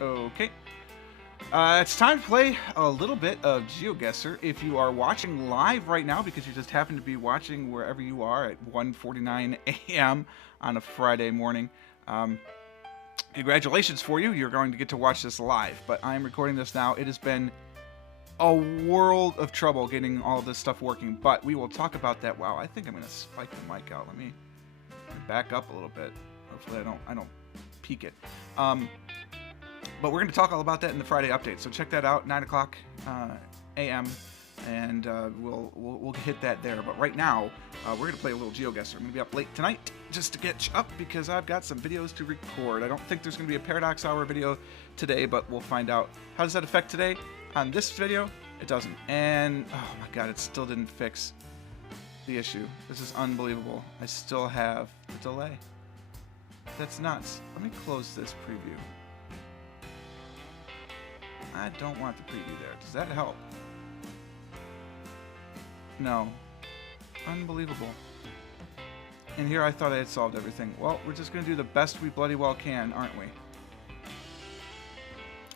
Okay. It's time to play a little bit of GeoGuessr. If you are watching live right now, because you just happen to be watching wherever you are at 1:49 a.m. on a Friday morning, congratulations for you. You're going to get to watch this live. But I'm recording this now. It has been a world of trouble getting all of this stuff working, but we will talk about that. Wow, I think I'm going to spike the mic out. Let me back up a little bit. Hopefully I don't peak it. But we're going to talk all about that in the Friday update. So check that out, 9 o'clock a.m. And we'll hit that there. But right now, we're going to play a little GeoGuessr. I'm going to be up late tonight just to get up because I've got some videos to record. I don't think there's going to be a Paradox Hour video today, but we'll find out. How does that affect today? On this video, it doesn't. And, oh my god, it still didn't fix the issue. This is unbelievable. I still have a delay. That's nuts. Let me close this preview. I don't want the preview there. Does that help? No. Unbelievable. And here I thought I had solved everything. Well, we're just going to do the best we bloody well can, aren't we?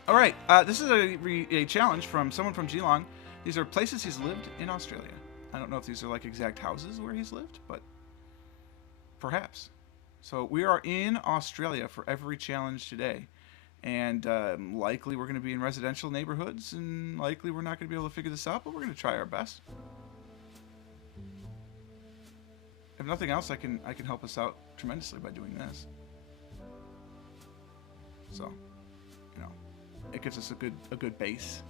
Alright, this is a challenge from someone from Geelong. These are places he's lived in Australia. I don't know if these are like exact houses where he's lived, but perhaps. So we are in Australia for every challenge today. And likely we're going to be in residential neighborhoods, and likely we're not going to be able to figure this out, but we're going to try our best. If nothing else, I can help us out tremendously by doing this. So, you know, it gives us a good base.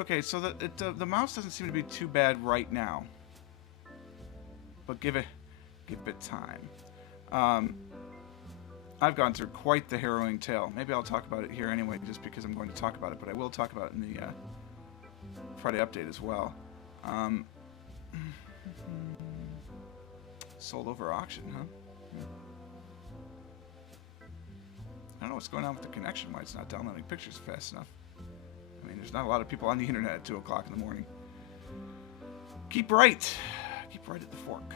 Okay, so the mouse doesn't seem to be too bad right now, but give it time. I've gone through quite the harrowing tale. Maybe I'll talk about it here anyway, just because I'm going to talk about it, but I will talk about it in the Friday update as well. Sold over auction, huh? I don't know what's going on with the connection, why it's not downloading pictures fast enough. I mean, there's not a lot of people on the internet at 2 o'clock in the morning. Keep right at the fork.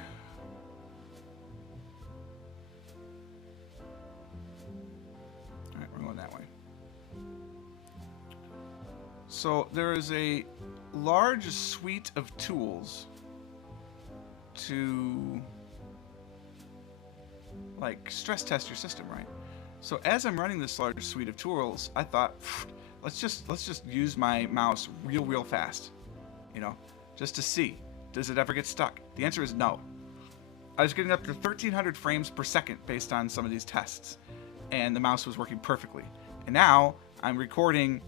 We're going that way. So there is a large suite of tools to like stress test your system, right? So as I'm running this large suite of tools, I thought, let's just use my mouse real fast, you know, just to see, does it ever get stuck? The answer is no. I was getting up to 1300 frames per second based on some of these tests, and the mouse was working perfectly. And now I'm recording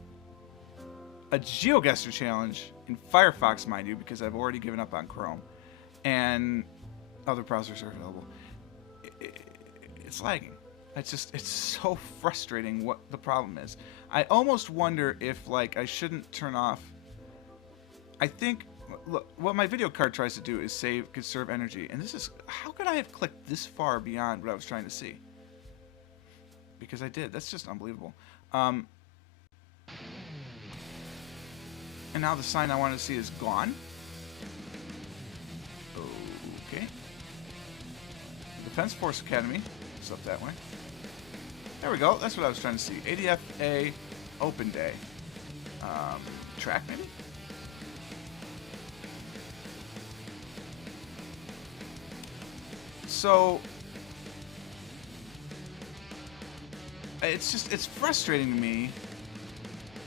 a GeoGuessr challenge in Firefox, mind you, because I've already given up on Chrome, and other browsers are available. It's lagging. It's so frustrating what the problem is. I almost wonder if, like, I shouldn't turn off. I think, look, what my video card tries to do is conserve energy, and this is, how could I have clicked this far beyond what I was trying to see? Because I did. That's just unbelievable. And now the sign I wanted to see is gone. Okay. Defense Force Academy. It's up that way. There we go. That's what I was trying to see. ADFA Open Day. Track, maybe? So it's frustrating to me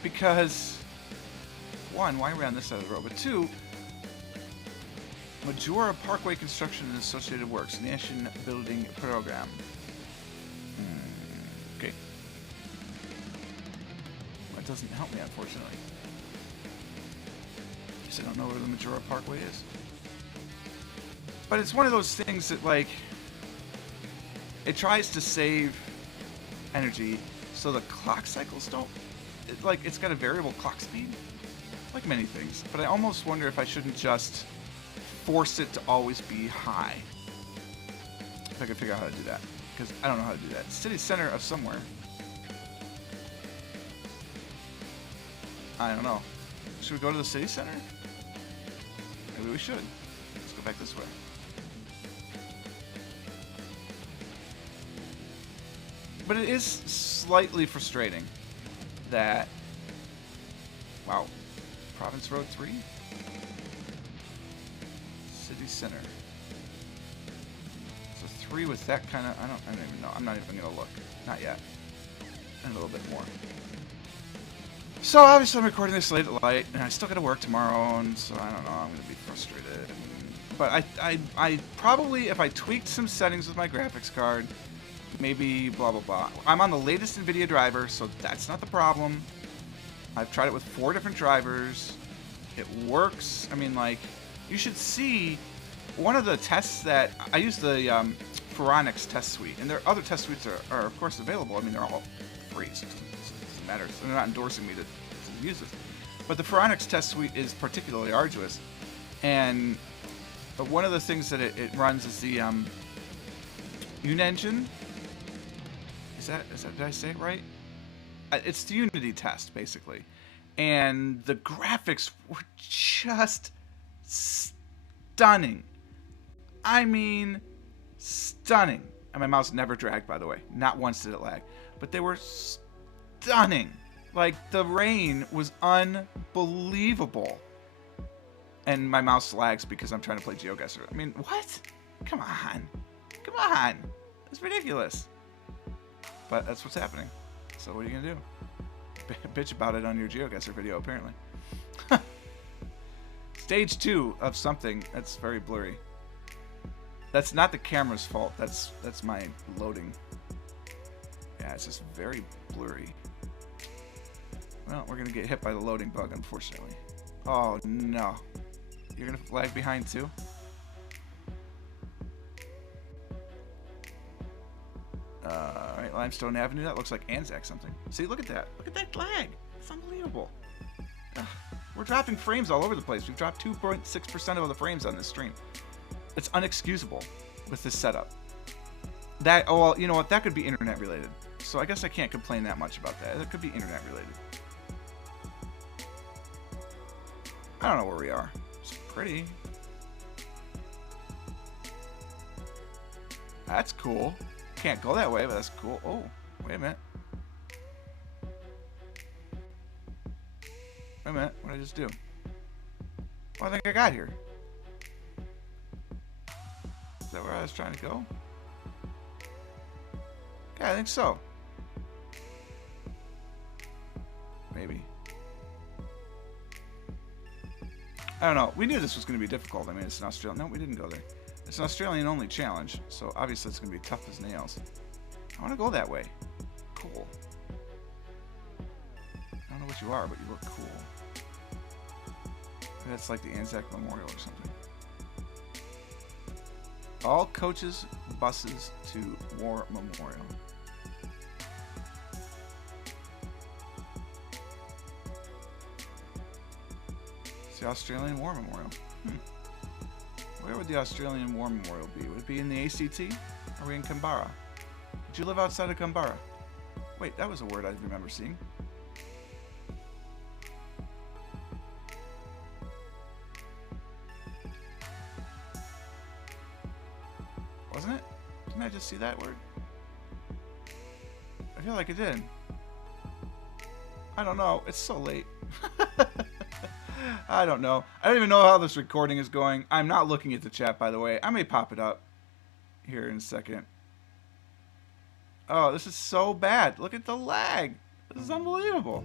because, one, why are we on this side of the road? But two, Majora Parkway Construction and Associated Works, Nation Building Program. Okay. That doesn't help me, unfortunately. Because I don't know where the Majora Parkway is. But it's one of those things that, like, it tries to save energy so the clock cycles don't, it's got a variable clock speed, like many things, but I almost wonder if I shouldn't just force it to always be high. If I could figure out how to do that, because I don't know how to do that. City center of somewhere. I don't know. Should we go to the city center? Maybe we should. Let's go back this way. But it is slightly frustrating that... Wow. Province Road 3? City Center. So 3 was that kind of... I don't even know. I'm not even going to look. Not yet. And a little bit more. So obviously I'm recording this late at night, and I still got to work tomorrow, and so I don't know. I'm going to be frustrated. But I probably, if I tweaked some settings with my graphics card, maybe blah, blah, blah. I'm on the latest NVIDIA driver, so that's not the problem. I've tried it with 4 different drivers. It works. I mean, like, you should see one of the tests that I use the Phoronix test suite, and there are other test suites are of course available. I mean, they're all free, so it doesn't matter. So they're not endorsing me to use this. But the Phoronix test suite is particularly arduous, and one of the things that it runs is the Unengine. Is that did I say it right? It's the Unity test basically, and the graphics were just stunning. I mean, stunning. And my mouse never dragged, by the way. Not once did it lag. But they were stunning. Like, the rain was unbelievable. And my mouse lags because I'm trying to play GeoGuessr. I mean, what? Come on. Come on. It's ridiculous. But that's what's happening. So what are you going to do? Bitch about it on your GeoGuessr video, apparently. Stage 2 of something that's very blurry. That's not the camera's fault. That's my loading. Yeah, it's just very blurry. Well, we're gonna get hit by the loading bug, unfortunately. Oh no. You're gonna lag behind too? Alright, Limestone Avenue. That looks like Anzac something. See, look at that. Look at that lag. It's unbelievable. Ugh. We're dropping frames all over the place. We've dropped 2.6% of the frames on this stream. It's unexcusable with this setup. That, oh, well, you know what? That could be internet related. So I guess I can't complain that much about that. It could be internet related. I don't know where we are. It's pretty. That's cool. Can't go that way, but that's cool. Oh, wait a minute. Wait a minute. What did I just do? What do I think I got here? Is that where I was trying to go? Yeah, I think so. Maybe. I don't know. We knew this was going to be difficult. I mean, it's an Australian... No, we didn't go there. It's an Australian-only challenge, so obviously it's going to be tough as nails. I want to go that way. Cool. I don't know what you are, but you look cool. Maybe that's like the Anzac Memorial or something. All coaches, buses to War Memorial. It's the Australian War Memorial. Where would the Australian War Memorial be? Would it be in the ACT? Or are we in Canberra? Did you live outside of Canberra? Wait, that was a word I remember seeing. Wasn't it? Didn't I just see that word? I feel like it did. I don't know. It's so late. I don't know. I don't even know how this recording is going. I'm not looking at the chat, by the way. I may pop it up here in a second. Oh, this is so bad. Look at the lag. This is unbelievable.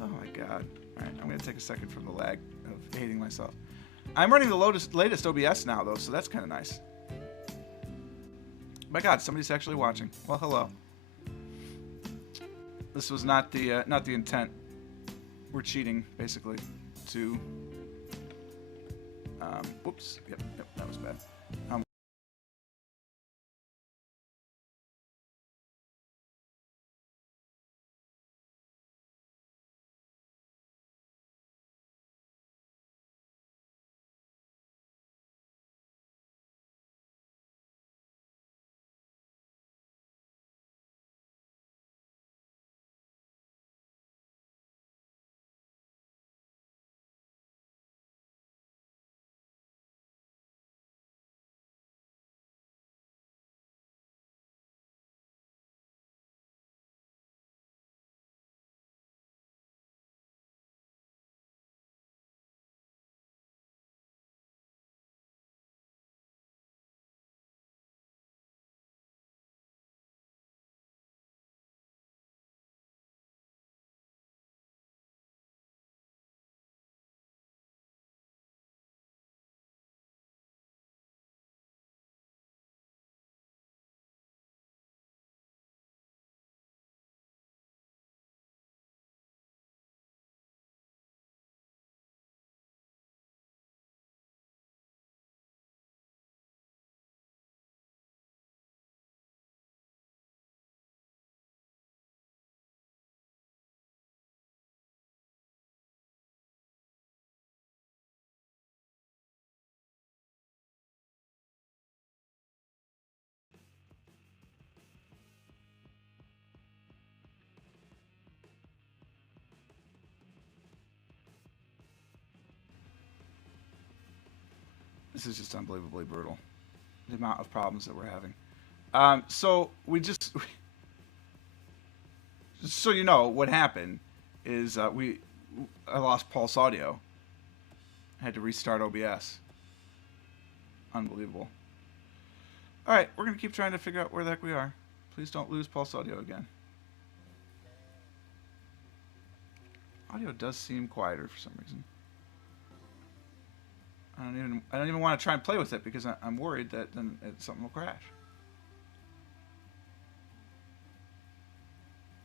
Oh my god. Alright, I'm going to take a second from the lag of hating myself. I'm running the latest OBS now, though, so that's kind of nice. My god, somebody's actually watching. Well, hello. This was not the intent. We're cheating, basically, to... whoops. Yep, that was bad. This is just unbelievably brutal. The amount of problems that we're having. So we just, so you know, what happened is I lost pulse audio. I had to restart OBS. Unbelievable. All right, we're gonna keep trying to figure out where the heck we are. Please don't lose pulse audio again. Audio does seem quieter for some reason. I don't even want to try and play with it because I'm worried that then something will crash.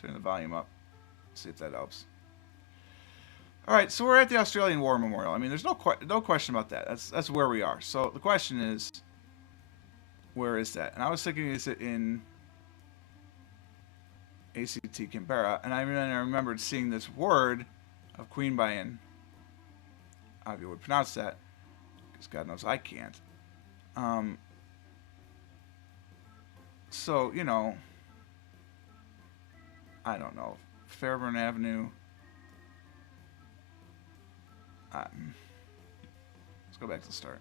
Turn the volume up. See if that helps. All right, so we're at the Australian War Memorial. I mean, there's no question about that. That's where we are. So the question is, where is that? And I was thinking, is it in ACT Canberra? And I remembered seeing this word of Queanbeyan. How you would pronounce that? Because God knows I can't. So, you know, I don't know. Fairburn Avenue. Let's go back to the start.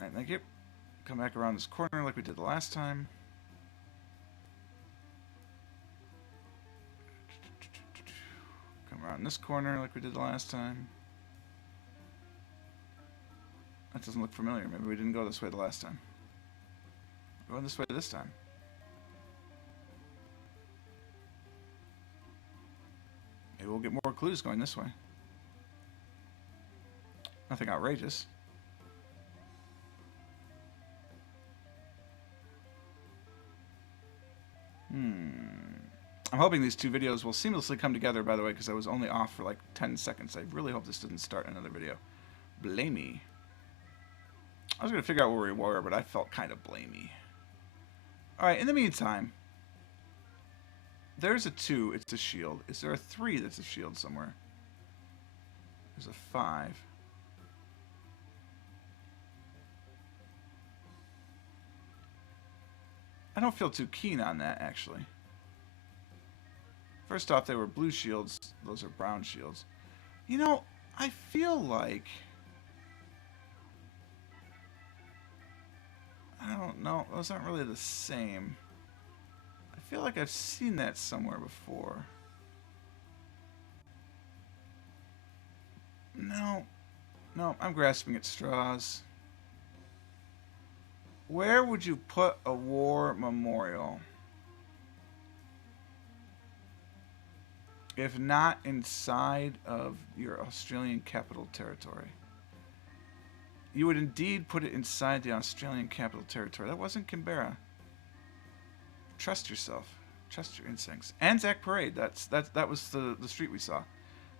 Alright, thank you. Come back around this corner like we did the last time. Come around this corner like we did the last time. That doesn't look familiar. Maybe we didn't go this way the last time. We're going this way this time. Maybe we'll get more clues going this way. Nothing outrageous. I'm hoping these two videos will seamlessly come together, by the way, because I was only off for like 10 seconds. I really hope this didn't start another video. Blamey. I was going to figure out where we were, but I felt kind of blamey. Alright, in the meantime, there's a 2, it's a shield. Is there a 3 that's a shield somewhere? There's a 5. I don't feel too keen on that, actually. First off, they were blue shields. Those are brown shields. You know, I feel like... I don't know. Those aren't really the same. I feel like I've seen that somewhere before. No. No, I'm grasping at straws. Where would you put a war memorial? If not inside of your Australian Capital Territory. You would indeed put it inside the Australian Capital Territory. That wasn't Canberra. Trust yourself. Trust your instincts. Anzac Parade. That was the street we saw.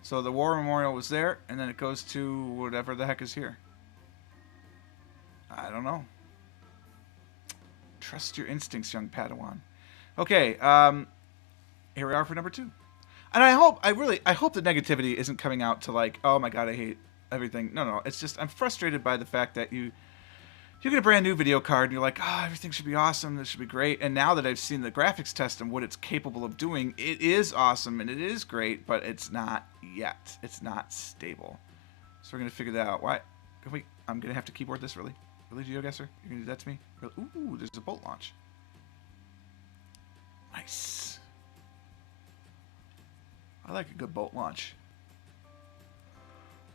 So the war memorial was there, and then it goes to whatever the heck is here. I don't know. Trust your instincts, young Padawan. Okay, here we are for number 2. And I hope the negativity isn't coming out to like, oh my god, I hate everything. No, it's just I'm frustrated by the fact that you get a brand new video card and you're like, oh, everything should be awesome, this should be great. And now that I've seen the graphics test and what it's capable of doing, it is awesome and it is great, but it's not yet. It's not stable. So we're gonna figure that out. Why? Wait, I'm gonna have to keyboard this, really? Really, GeoGuessr? You're gonna do that to me? Really? Ooh, there's a boat launch. Nice. I like a good boat launch.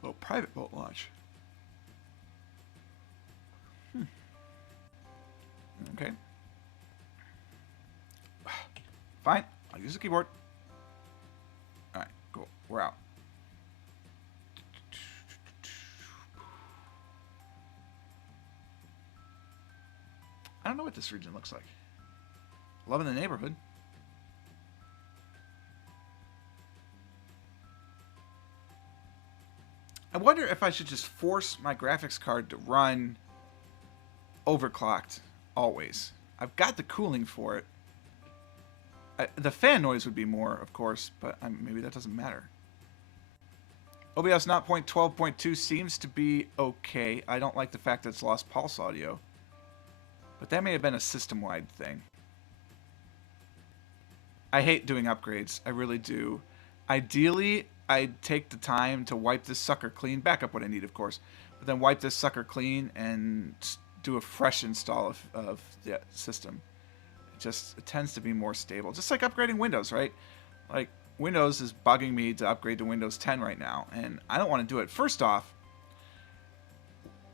A little private boat launch. Okay. Fine. I'll use the keyboard. Alright, cool. We're out. I don't know what this region looks like. Loving the neighborhood. I wonder if I should just force my graphics card to run overclocked always. I've got the cooling for it. The fan noise would be more, of course, but maybe that doesn't matter. OBS 0.12.2 seems to be okay. I don't like the fact that it's lost pulse audio. But that may have been a system-wide thing. I hate doing upgrades. I really do. Ideally, I'd take the time to wipe this sucker clean. Back up what I need, of course. but then wipe this sucker clean and do a fresh install of the system. It tends to be more stable. Just like upgrading Windows, right? Like, Windows is bugging me to upgrade to Windows 10 right now, and I don't want to do it. First off,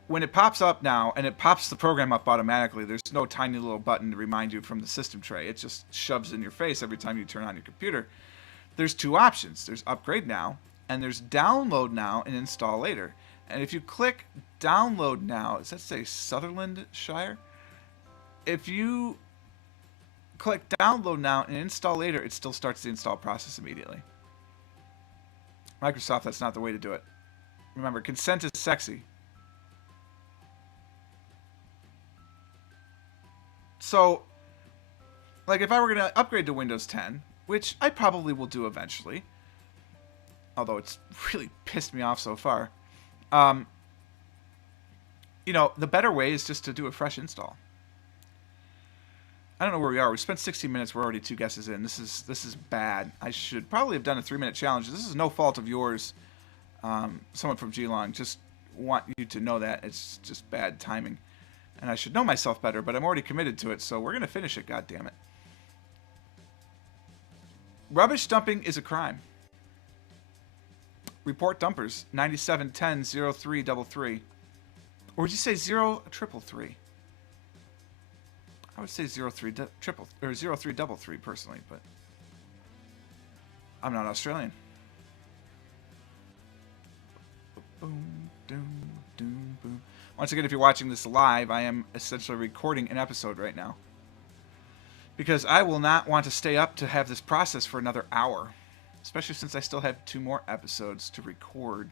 when it pops up now, and it pops the program up automatically, there's no tiny little button to remind you from the system tray. It just shoves in your face every time you turn on your computer. There's two options. There's upgrade now, and there's download now and install later. And if you click download now, does that say Sutherlandshire? If you click download now and install later, it still starts the install process immediately. Microsoft, that's not the way to do it. Remember, consent is sexy. So, like, if I were going to upgrade to Windows 10, which I probably will do eventually, although it's really pissed me off so far, you know, the better way is just to do a fresh install. I don't know where we are. We spent 60 minutes. We're already 2 guesses in. This is bad. I should probably have done a 3-minute challenge. This is no fault of yours, someone from Geelong. Just want you to know that. It's just bad timing. And I should know myself better, but I'm already committed to it, so we're going to finish it, goddammit. Rubbish dumping is a crime. Report dumpers, 9710-0333. Or would you say 0333? I would say 0333 personally, but I'm not Australian. Boom, doom, doom, boom. Once again, if you're watching this live, I am essentially recording an episode right now, because I will not want to stay up to have this process for another hour, especially since I still have 2 more episodes to record.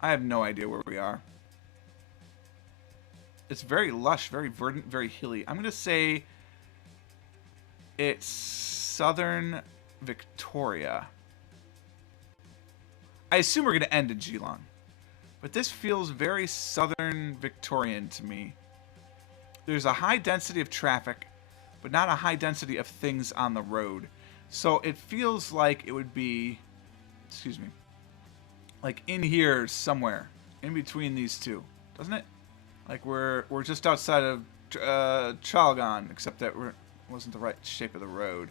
I have no idea where we are. It's very lush, very verdant, very hilly. I'm going to say it's southern Victoria. I assume we're going to end in Geelong, but this feels very southern Victorian to me. There's a high density of traffic, but not a high density of things on the road. So it feels like it would be, excuse me, like in here somewhere, in between these two, doesn't it? Like we're just outside of Chalgon, except that it wasn't the right shape of the road.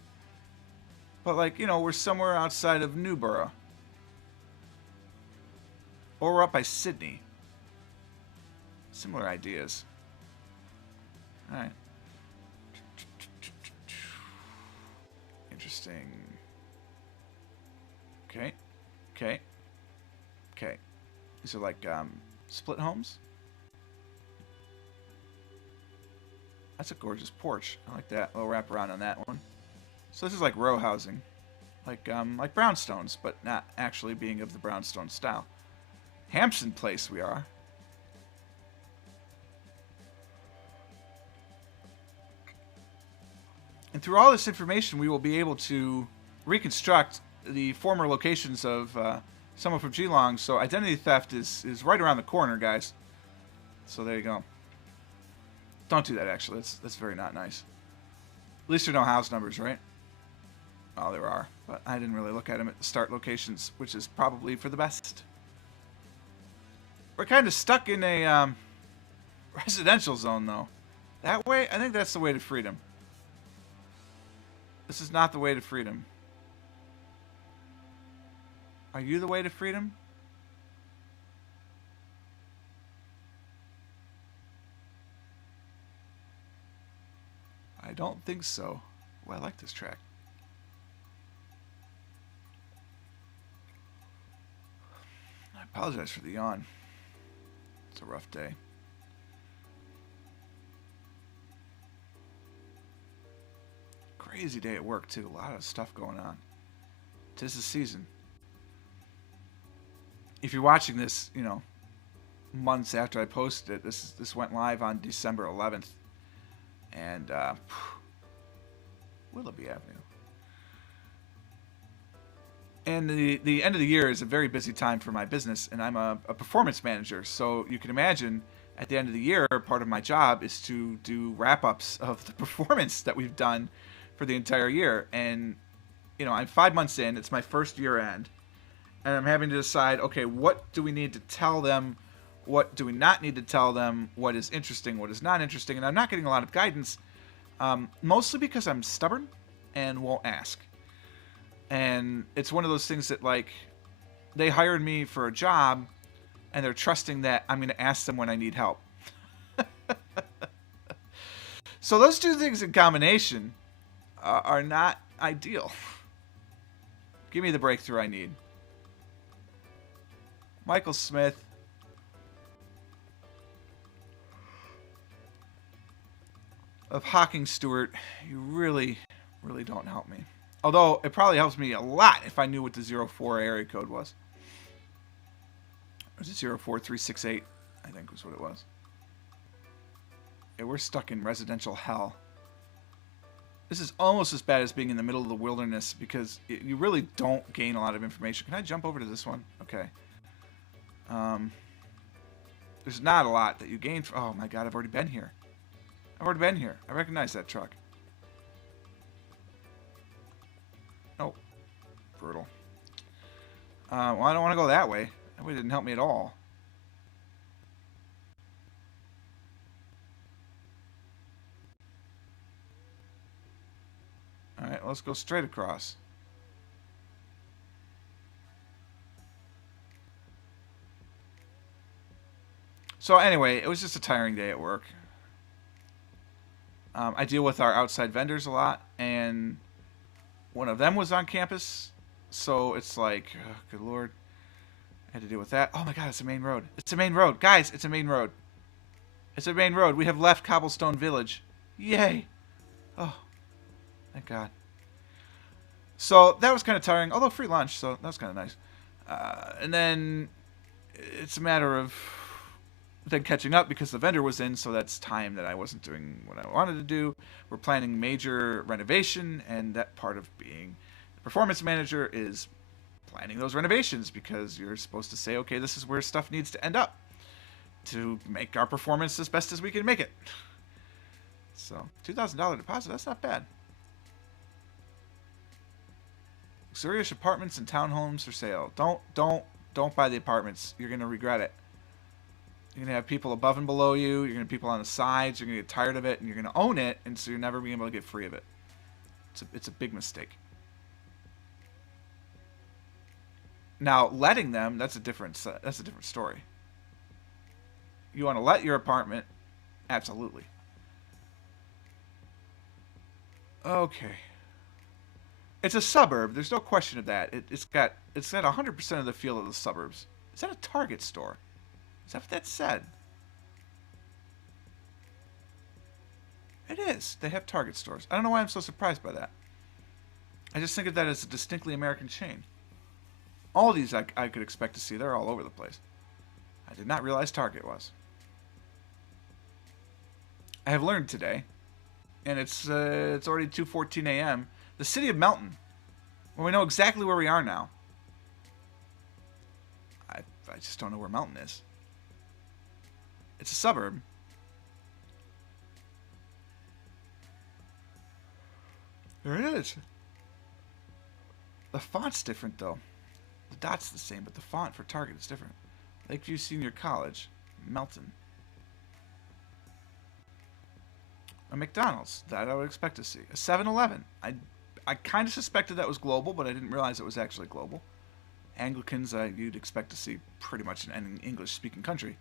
But like, you know, we're somewhere outside of Newborough. Or we're up by Sydney. Similar ideas. Alright. Interesting. Okay. Okay. Okay. These are like split homes. That's a gorgeous porch. I like that. Little wraparound on that one. So this is like row housing. Like brownstones, but not actually being of the brownstone style. Hampson Place we are. And through all this information, we will be able to reconstruct the former locations of someone from Geelong. So identity theft is right around the corner, guys. So there you go. Don't do that, actually. That's very not nice. At least there are no house numbers, right? Oh, there are. But I didn't really look at them at the start locations, which is probably for the best. We're kind of stuck in a residential zone, though. That way? I think that's the way to freedom. This is not the way to freedom. Are you the way to freedom? I don't think so. Oh, I like this track. I apologize for the yawn. It's a rough day. Crazy day at work, too. A lot of stuff going on. 'Tis the season. If you're watching this, you know, months after I posted it, this went live on December 11th. And Willoughby Avenue. And the end of the year is a very busy time for my business, and I'm a performance manager. So you can imagine, at the end of the year, part of my job is to do wrap-ups of the performance that we've done for the entire year. And, you know, I'm 5 months in. It's my first year end. and I'm having to decide, okay, what do we need to tell them? What do we not need to tell them? What is interesting? What is not interesting? And I'm not getting a lot of guidance, mostly because I'm stubborn and won't ask. And it's one of those things that, like, they hired me for a job, and they're trusting that I'm going to ask them when I need help. So those two things in combination are not ideal. Give me the breakthrough I need. Michael Smith. Of Hawking Stewart, you really, really don't help me. Although, it probably helps me a lot if I knew what the 04 area code was. Or was it 04368, I think was what it was. Yeah, we're stuck in residential hell. This is almost as bad as being in the middle of the wilderness because you really don't gain a lot of information. Can I jump over to this one? Okay. There's not a lot that you gain. Oh my god, I've already been here. I've already been here. I recognize that truck. Nope. Brutal. Well, I don't want to go that way. That way didn't help me at all. Alright, let's go straight across. So anyway, it was just a tiring day at work. I deal with our outside vendors a lot, and one of them was on campus, so it's like, oh, good lord, I had to deal with that. Oh my god, it's a main road. It's a main road. Guys, it's a main road. It's a main road. We have left Cobblestone Village. Yay. Oh, thank god. So that was kind of tiring, although free lunch, so that was kind of nice. And then it's a matter of then catching up because the vendor was in, so that's time that I wasn't doing what I wanted to do. We're planning major renovation, and that part of being the performance manager is planning those renovations because you're supposed to say, okay, this is where stuff needs to end up to make our performance as best as we can make it. So, $2,000 deposit, that's not bad. Luxurious apartments and townhomes for sale. Don't buy the apartments. You're going to regret it. You're going to have people above and below you. You're going to have people on the sides. You're going to get tired of it, and you're going to own it, and so you're never being able to get free of it. It's a big mistake. Now, letting them, that's a different story. You want to let your apartment? Absolutely. Okay. It's a suburb. There's no question of that. It's got 100% of the feel of the suburbs. Is that a Target store? Is that what that said? It is. They have Target stores. I don't know why I'm so surprised by that. I just think of that as a distinctly American chain. All these I could expect to see. They're all over the place. I did not realize Target was. I have learned today, and it's already 2:14 a.m. The city of Melton. Well, we know exactly where we are now. I just don't know where Melton is. It's a suburb. There it is. The font's different, though. The dot's the same, but the font for Target is different. Lakeview Senior College, Melton. A McDonald's, that I would expect to see. A 7-Eleven. I kind of suspected that was global, but I didn't realize it was actually global. Anglicans, you'd expect to see pretty much in any English-speaking country.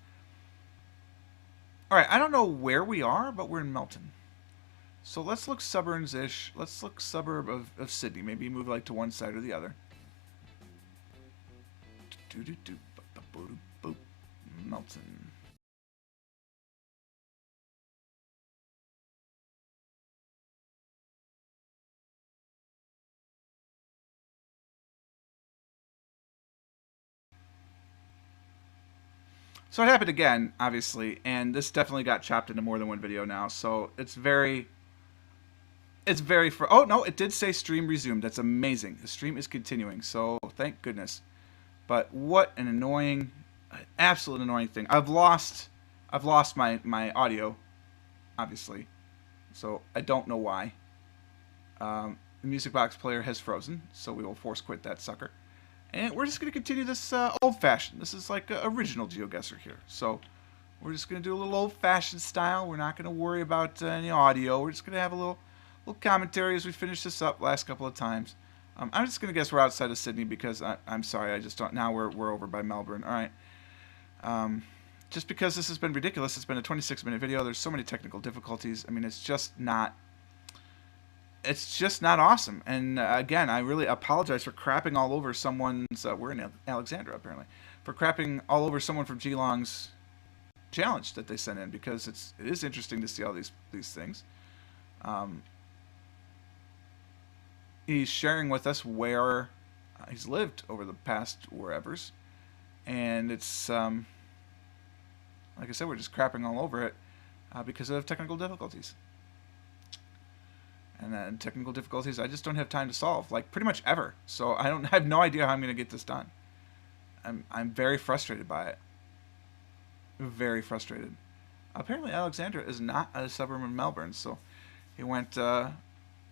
Alright, I don't know where we are, but we're in Melton. So let's look suburbs-ish. Let's look suburb of Sydney. Maybe move like to one side or the other. Melton. So it happened again, obviously, and this definitely got chopped into more than one video now, so it's very... Oh, no, it did say stream resumed. That's amazing. The stream is continuing, so thank goodness. But what an annoying, absolute annoying thing. I've lost my audio, obviously, so I don't know why. The music box player has frozen, so we will force quit that sucker. And we're just going to continue this old-fashioned. This is like original GeoGuessr here. So we're just going to do a little old-fashioned style. We're not going to worry about any audio. We're just going to have a little commentary as we finish this up last couple of times. I'm just going to guess we're outside of Sydney because I'm sorry. I just don't. Now we're over by Melbourne. All right. Just because this has been ridiculous. It's been a 26-minute video. There's so many technical difficulties. I mean, it's just not awesome. And again, I really apologize for crapping all over someone's. We're in Alexandra apparently, for crapping all over someone from Geelong's challenge that they sent in, because it is interesting to see all these things. He's sharing with us where he's lived over the past wherevers, and it's like I said, we're just crapping all over it because of technical difficulties. And technical difficulties I just don't have time to solve, like pretty much ever. So I have no idea how I'm going to get this done. I'm very frustrated by it. Very frustrated. Apparently Alexandra is not a suburb of Melbourne, so he went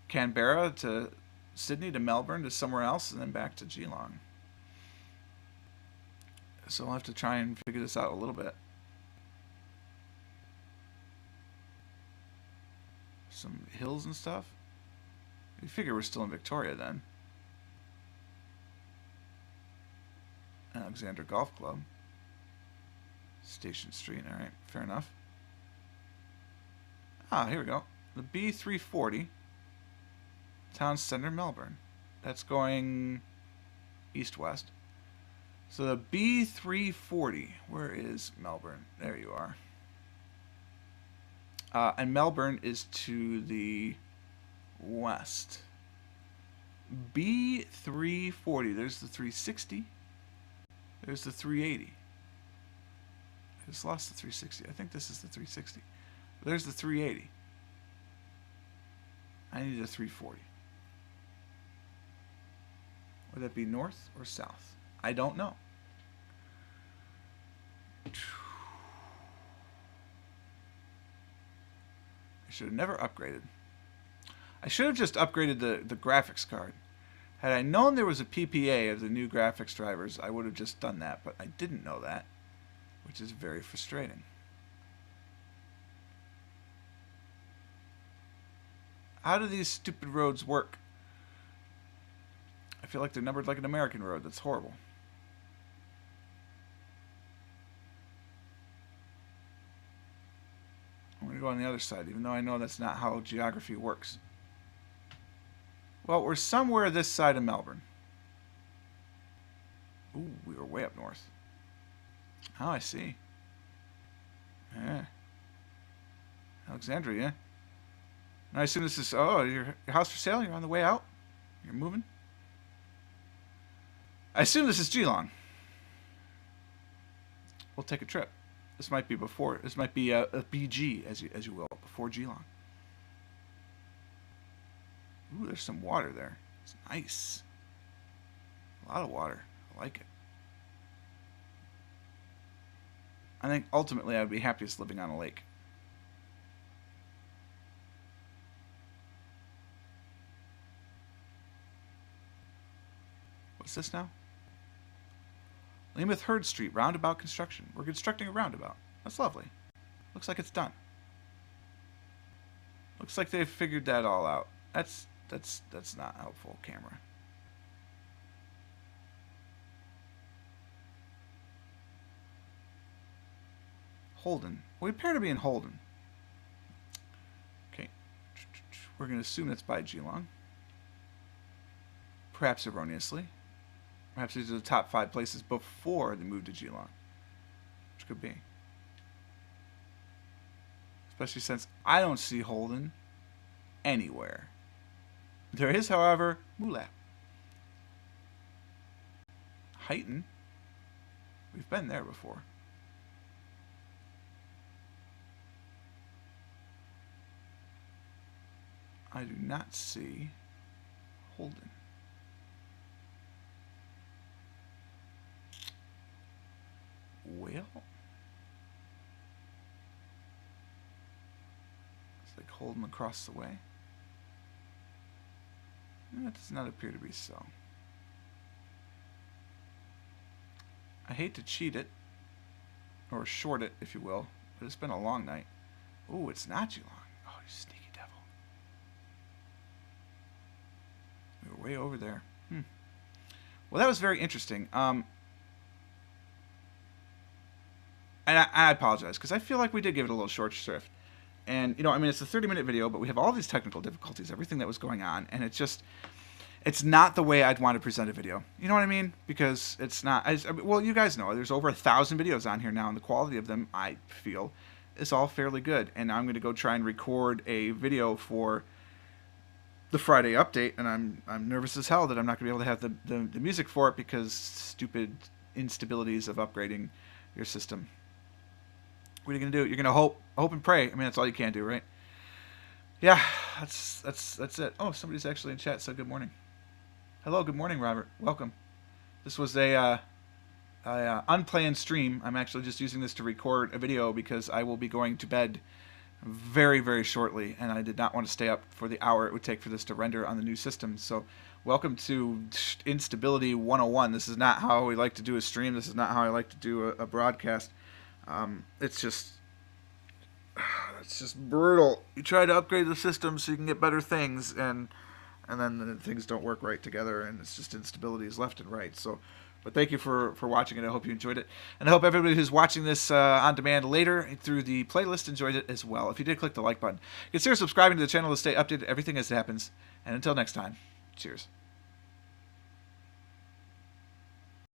Canberra to Sydney to Melbourne to somewhere else and then back to Geelong. So I'll have to try and figure this out a little bit. Some hills and stuff. You figure we're still in Victoria then. Alexandra Golf Club. Station Street, alright, fair enough. Ah, here we go. The B340. Town Centre, Melbourne. That's going east-west. So the B340, where is Melbourne? There you are. And Melbourne is to the west. B340, there's the 360. There's the 380. I just lost the 360. I think this is the 360. There's the 380. I need a 340. Would that be north or south? I don't know. I should have never upgraded. I should have just upgraded the graphics card. Had I known there was a PPA of the new graphics drivers, I would have just done that, but I didn't know that, which is very frustrating. How do these stupid roads work? I feel like they're numbered like an American road. That's horrible. I'm going to go on the other side, even though I know that's not how geography works. Well, we're somewhere this side of Melbourne. Ooh, we were way up north. Oh, I see. Yeah. Alexandria. I assume this is, oh, your house for sale? You're on the way out? You're moving? I assume this is Geelong. We'll take a trip. This might be before, this might be a BG, as you will, before Geelong. Ooh, there's some water there. It's nice. A lot of water. I like it. I think ultimately I would be happiest living on a lake. What's this now? Weymouth Hurd Street, roundabout construction. We're constructing a roundabout. That's lovely. Looks like it's done. Looks like they've figured that all out. That's not helpful, camera. Holden. We appear to be in Holden. Okay. We're going to assume that's by Geelong. Perhaps erroneously. Perhaps these are the top 5 places before they moved to Geelong. Which could be. Especially since I don't see Holden anywhere. There is, however, Moolap. Heighton. We've been there before. I do not see Holden. Well, it's like Holden across the way. That does not appear to be so. I hate to cheat it, or short it, if you will, but it's been a long night. Ooh, it's not too long. Oh, you sneaky devil. We were way over there. Well, that was very interesting. And I apologize, because I feel like we did give it a little short shrift. And, I mean, it's a 30-minute video, but we have all these technical difficulties, everything that was going on, and it's not the way I'd want to present a video. You know what I mean? Because it's not, well, you guys know, there's over 1,000 videos on here now, and the quality of them, I feel, is all fairly good. And I'm going to go try and record a video for the Friday update, and I'm nervous as hell that I'm not going to be able to have the music for it because stupid instabilities of upgrading your system. What are you going to do? You're going to hope and pray. I mean, that's all you can do, right? Yeah, that's it. Oh, somebody's actually in chat, so good morning. Hello, good morning, Robert. Welcome. This was a unplanned stream. I'm actually just using this to record a video because I will be going to bed very, very shortly, and I did not want to stay up for the hour it would take for this to render on the new system. So welcome to Instability 101. This is not how we like to do a stream. This is not how I like to do a broadcast. It's just brutal. You try to upgrade the system so you can get better things, and then things don't work right together, and it's just instabilities left and right. So, but thank you for watching it. I hope you enjoyed it, and I hope everybody who's watching this on demand later through the playlist enjoyed it as well. If you did, click the like button. Consider subscribing to the channel to stay updated everything as it happens. And until next time, cheers.